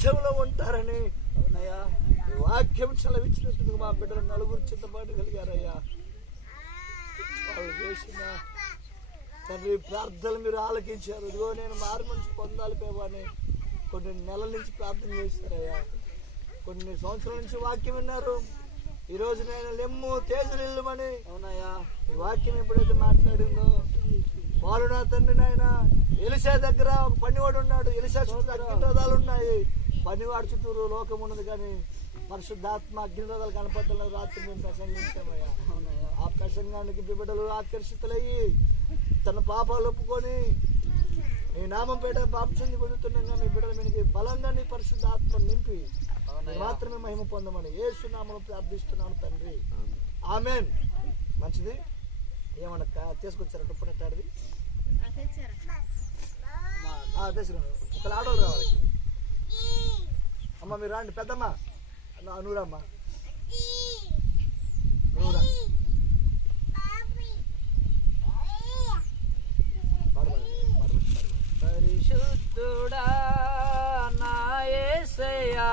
రాజ్యంలో ఉంటారని వాక్యం చలవించినట్టుగా మా బిడ్డలు నలుగురు చిత్తపాటు కలిగారయ్యా. వాళ్ళు చేసిన తండ్రి ప్రార్థనలు మీరు ఆలకించారు. ఇదిగో నేను మారు మనసు పొందాలి పేవాని కొన్ని నెలల నుంచి ప్రార్థన చేశారయ్యా. కొన్ని సంవత్సరాల నుంచి వాక్యం విన్నారు. ఈరోజు నేను లెమ్ము తేజరిల్లుమని అవునయ్యా ఈ వాక్యం ఎప్పుడైతే మాట్లాడిందో వాళ్ళు నా తండ్రి నాయన ఎలిసా దగ్గర ఒక పనివాడు ఉన్నాడు. ఎలిసా చుట్టూ అగ్నిరథాలు ఉన్నాయి. పనివాడు చుట్టూరు లోకం ఉన్నది కానీ పరిశుద్ధాత్మ అగ్నిరథాలు కనపడలేదు. రాత్రి మేము ప్రసంగించామయ్యా. ఆ ప్రసంగానికి బిడ్డలు ఆకర్షితులయ్యి తన పాపాలు ఒప్పుకొని నీ నామం పేట బాప్తిసం పొందుతుండగా మీ బిడ్డల మీదకి బలంగా నీ పరిశుద్ధాత్మ నింపి మాత్రమే మహిమ పొందమని యేసు నామములో ప్రార్థిస్తున్నాను తండ్రి. ఆమేన్. మంచిది. ఏమన్నా తీసుకొచ్చారా దుప్పటాడిది? తీసుకున్నాను. ఒకళ్ళు ఆడవాళ్ళు రావాలి. అమ్మ మీరు రండి. పెద్దమ్మ నూరమ్మ నూరా పరిశుద్ధుడా నా యేసయ్యా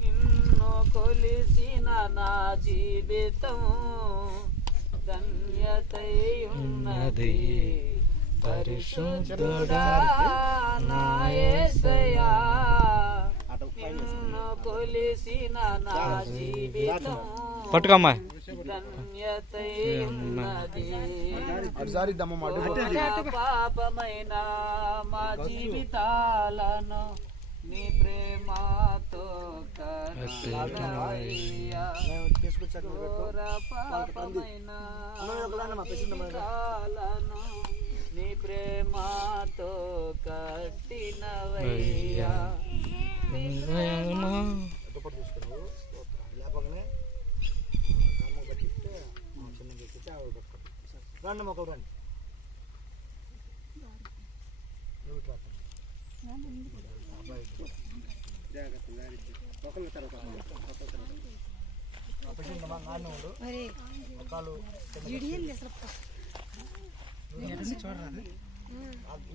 నిన్ను కొలిసిన నా జీవితం ధన్యతై ఉన్నది. పరిశుద్ధుడా నా యేసయ్యా నిన్ను కొలిసిన నా జీవితం ధన్యతై ఉన్నది. పాపమైన మా జీవితాలను నీ ప్రేమతో కట్టవయ్యా. పాపమైన జీవితాలను నీ ప్రేమతో కట్టినవయ్యా. రండి మొక్కలు రండి.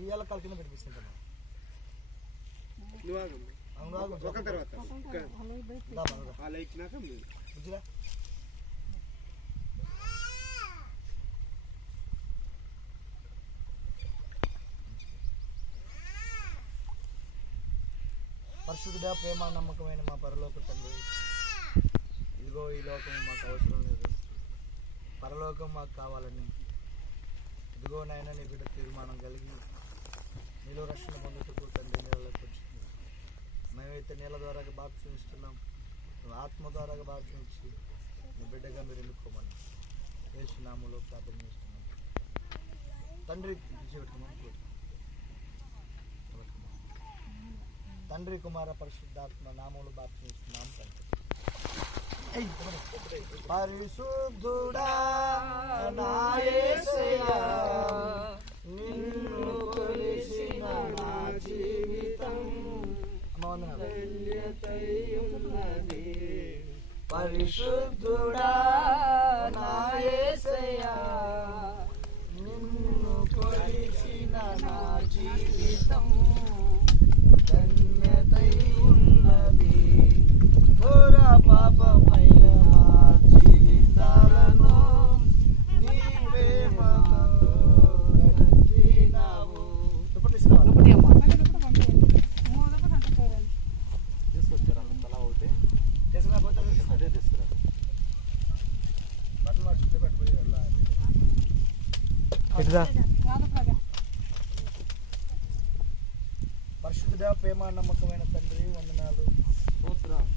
ఇవాళ కలికిన పెట్టిస్తుంటాను. పరిశుద్ధుడా ప్రేమ నమ్మకమైన మా పరలోక తండ్రి, ఇదిగో ఈ లోకం మాకు అవసరం లేదు, పరలోకం మాకు కావాలని ఇదిగో నాయన నీ బిడ్డ తీర్మానం కలిగి నీలో రక్షణ పొందుటకు తండ్రి నీళ్ళకి వచ్చింది. మేమైతే నీళ్ళ ద్వారా బాప్తిసం ఇస్తున్నాం, నువ్వు ఆత్మ ద్వారా బాప్తిసం ఇచ్చి నీ బిడ్డగా మీరు ఎన్నుకోమని యేసు నామములో ప్రార్థన చేస్తున్నాం తండ్రి. తండ్రి కుమార పరిశుద్ధాత్మ నామములో బాప్తిసం ఇస్తున్నాం తండ్రి. పరిశుద్ధుడా నా యేసయ్యా నిన్ను కొలిసిన నా జీవితం ధన్యతై ఉన్నది. పరిశుద్ధుడా నా యేసయ్యా నిన్ను కొలిసిన నా జీవితం ధన్యతై ఉన్నది. ఘోర పాపమైన మా జీవితాలను నీ ప్రేమతో కట్టినావు. తీసుకొచ్చారా తలా ఒకటి తీసుకురాకపోతే అదే తీసుకురా. బట్టలు మార్చుకుంటే పట్టుకుని పరిశుద్ధుడా ప్రేమ నమ్మకమైన తండ్రి వందనాలు.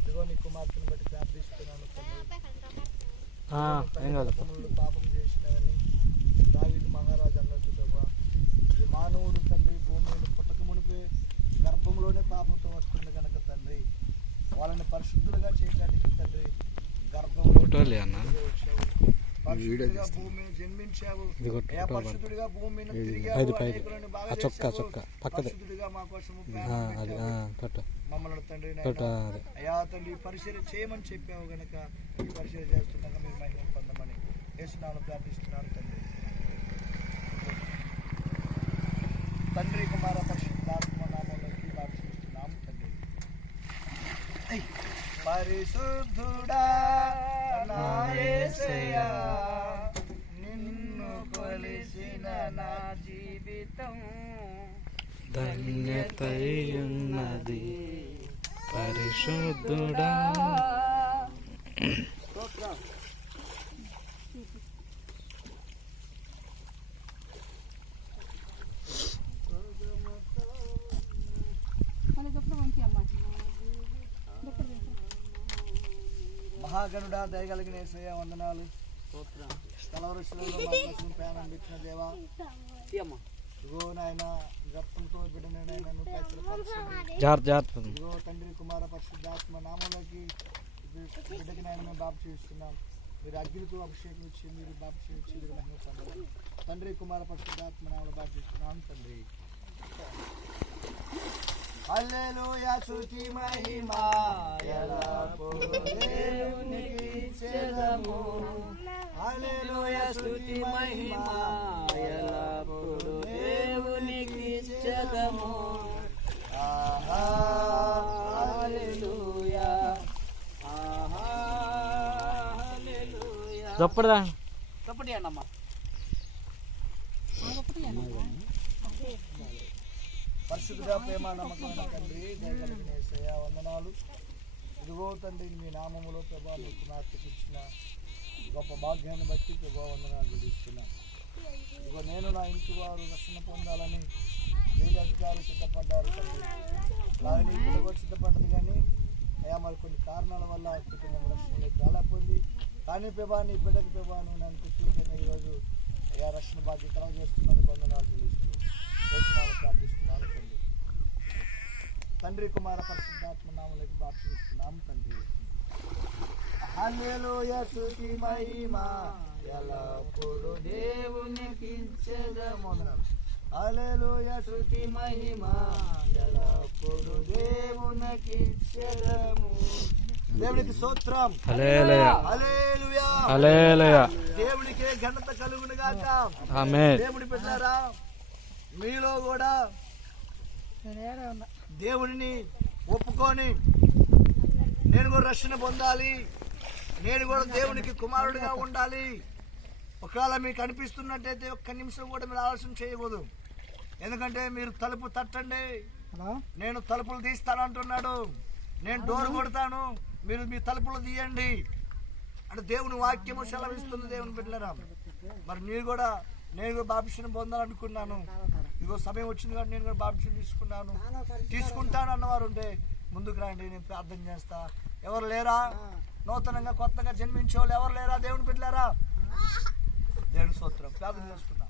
ఇదిగో నీ కుమార్తెను బట్టి ప్రార్థిస్తున్నాను తండ్రి. పాపం చేసినారని దావీదు మహారాజు అన్నట్టు ప్రభా, ఈ మానవుడు తండ్రి భూమిని పుట్టక మునిపే గర్భంలోనే పాపంతో వస్తుంది కనుక తండ్రి వాళ్ళని పరిశుద్ధులుగా చేయడానికి తండ్రి గర్భంలో పరిశుద్ధుడిగా భూమిని జన్మించావు. పరిశుద్ధుడిగా భూమిని తిరిగావు. పరిశుద్ధుడిగా మా కోసము మమ్మల్ని తండ్రి అయా తండ్రి పరిచర్య చేయమని చెప్పావు గనక ఈ పరిచర్య చేస్తున్నాక మీరు మహిమ పొందమని యేసునామములో ప్రార్థిస్తున్నాను తండ్రి. తండ్రి కుమార పరిశుద్ధాత్మ నామములోకి ప్రార్థిస్తున్నాము తండ్రి. పరిశుద్ధుడా నా యేసయ్యా, నిన్ను కొలిసిన నా జీవితం ధన్యతయున్నది పరిశుద్ధుడా. మహాగణుడా, దయగలిగిన యేసయ్యా వందనాలు. కలవరి శిలువలో మా కోసం ప్రాణం పెట్టిన దేవా, ఇదిగో నాయన రక్తంతో బిడ్డను నాయన నువ్వు పవిత్రపరచండి. ఇదిగో తండ్రి కుమార పరిశుద్ధాత్మ నామంలోకి బిడ్డకి నాయన మేము బాప్తిస్తున్నాం. మీరు అగ్నితో అభిషేకం ఇచ్చి మీరు బాప్తిసం ఇచ్చి మీరు మహిమ పొందాలి. తండ్రి కుమార పరిశుద్ధాత్మ నామంలో బాప్తిస్తున్నాం తండ్రి. హల్లెలూయా, స్తుతి మహిమ ఎల్లప్పుడూ దేవునికి చెందును. హల్లెలూయా, స్తుతి మహిమ ఎల్లప్పుడూ దేవునికి చెందును. హల్లెలూయా, హల్లెలూయా. చప్పటిదా చప్పటి అన్నమ్మా. పరిశుద్ధ ప్రేమ నమ్మకమైన తండ్రి, దయగలిగిన యేసయ్యా వందనాలు. ఇదిగో తండ్రి మీ నామములో ప్రభా మీ కుమార్తెకి ఇచ్చిన గొప్ప భాగ్యాన్ని బట్టి ప్రభా వందనాలు చెల్లిస్తున్నాను. ఇదిగో నేను నా ఇంటి వారు రక్షణ పొందాలని వేదధికారులు సిద్ధపడ్డారు తండ్రి. అలాగే ఇదిగో సిద్ధపడ్డది కానీ అయా మరి కొన్ని కారణాల వల్ల కుటుంబం రక్షణలోకి రాలేకపోయింది. కానీ ప్రభా నీ బిడ్డకి ప్రభా నువ్వు నన్ను పుష్టిగా ఈరోజు అయా రక్షణ బాధ్యత చేస్తున్నందుకు వందనాలు చెల్లిస్తూ ప్రార్థిస్తున్నాను తండ్రి. తండ్రి కుమార పరిశుద్ధాత్మ నామములోకి బాప్తిస్తున్నాము తండ్రి. హల్లెలూయా, స్తుతి మహిమ ఎల్లప్పుడూ దేవునికి చెందును. హల్లెలూయా, స్తుతి మహిమ ఎల్లప్పుడూ దేవునికి చెందును. దేవునికి స్తోత్రం. హల్లెలూయా, హల్లెలూయా, హల్లెలూయా. దేవునికి ఘనత కలుగును గాక. ఆమేన్. దేవుడి బిడ్డలారా, మీలో కూడా దేవుడిని ఒప్పుకొని నేను కూడా రక్షణ పొందాలి, నేను కూడా దేవునికి కుమారుడిగా ఉండాలి. ఒకవేళ మీకు అనిపిస్తున్నట్టయితే ఒక్క నిమిషం కూడా మీరు ఆలోచన చేయకూడదు. ఎందుకంటే మీరు తలుపు తట్టండి, నేను తలుపులు తీస్తానంటున్నాడు. నేను డోర్ కొడతాను, మీరు మీ తలుపులు తీయండి అంటే దేవుని వాక్యము సెలవిస్తుంది. దేవుని బిడ్డలారా, మరి నేను కూడా బాప్తిసం పొందాలనుకున్నాను. ఇదిగో సమయం వచ్చింది కాబట్టి నేను కూడా బాప్తిసం తీసుకుంటాను అన్నవారు ఉంటే ముందుకు రండి, నేను ప్రార్థన చేస్తా. ఎవరు లేరా? నూతనంగా కొత్తగా జన్మించే వాళ్ళు ఎవరు లేరా? దేవుని బిడ్డలారా, దేవుని స్తోత్రం. ప్రార్థన చేసుకున్నా.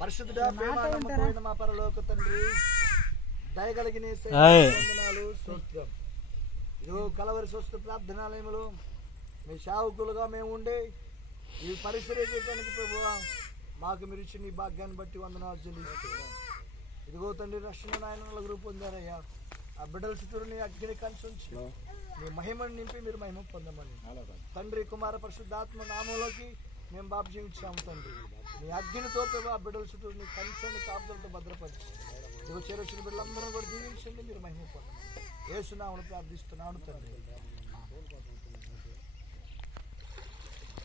పరిశుద్ధుడా, ప్రేమ నమ్మకమైన మా పరలోక తండ్రి, దయగలిగిన వందనాలు, స్తోత్రం. ఇదిగో కలవరి స్వస్థ ప్రార్థనాలయములు మీ సేవకులుగా మేము ఉండే ఈ పరిసర చేయడానికి ప్రభువా మాకు మీరు ఇచ్చిన ఈ భాగ్యాన్ని బట్టి వందనాలు చెల్లిస్తున్నాం. ఇదిగో తండ్రి, రక్షణ నాయన నలుగురు పొందారయ్యా. ఆ బిడ్డల చుట్టూ నీ అగ్ని కలిసి ఉంచి మీ మహిమను నింపి మీరు మహిమ పొందమని తండ్రి కుమార పరిశుద్ధాత్మ నామంలోకి మేము బాప్తిసం ఇచ్చాము తండ్రి. నీ అగ్నితో ప్రభు ఆ బిడ్డల చుట్టూ నీ కంచెని కాపుదలతో భద్రపరిచి ఇదిగో చేరొచ్చిన బిడ్డలందరూ కూడా దీవించండి, మీరు మహిమ పొందండి. యేసు నామమున ప్రార్థిస్తున్నాను తండ్రి.